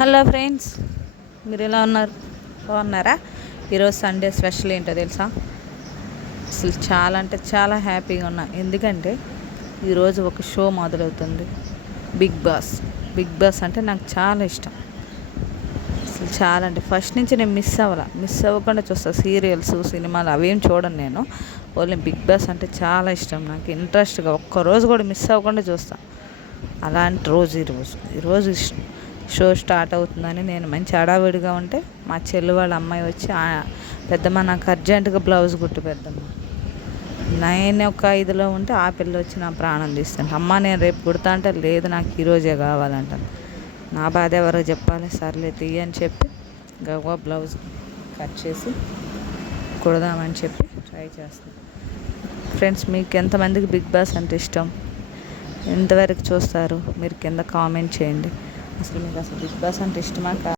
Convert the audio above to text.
Hello friends, మీరు ఎలా ఉన్నారు? బాగున్నారా? ఈరోజు సండే స్పెషల్ ఏంటో తెలుసా? అసలు చాలా అంటే చాలా హ్యాపీగా ఉన్నా. ఎందుకంటే ఈరోజు ఒక షో మొదలవుతుంది, బిగ్ బాస్ అంటే నాకు చాలా ఇష్టం. అసలు చాలా అంటే ఫస్ట్ నుంచి నేను మిస్ అవ్వకుండా చూస్తాను. సీరియల్స్, సినిమాలు అవేం చూడను నేను. ఓన్లీ బిగ్ బాస్ అంటే చాలా ఇష్టం నాకు. ఇంట్రెస్ట్గా ఒక్కరోజు కూడా మిస్ అవ్వకుండా చూస్తాను. అలాంటి రోజు ఈరోజు షో స్టార్ట్ అవుతుందని నేను మంచి హడావిడిగా ఉంటే మా చెల్లి వాళ్ళ అమ్మాయి వచ్చి, పెద్దమ్మ నాకు అర్జెంటుగా బ్లౌజ్ కుట్టు పెద్దమ్మ, 9:05 ఉంటే ఆ పిల్ల వచ్చి నా ప్రాణం తీస్తాను. అమ్మ నేను రేపు కుడతా అంటే, లేదు నాకు ఈరోజే కావాలంటాను. నా బాధ ఎవరో చెప్పాలి, సర్లే తీయని చెప్పి గవ్వ బ్లౌజ్ కట్ చేసి కుడదామని చెప్పి ట్రై చేస్తాను. ఫ్రెండ్స్, మీకు ఎంతమందికి బిగ్ బాస్ అంటే ఇష్టం? ఎంతవరకు చూస్తారు? మీరు కింద కామెంట్ చేయండి. అసలు మీకు బిగ్ బాస్ అంటే ఇష్టమా?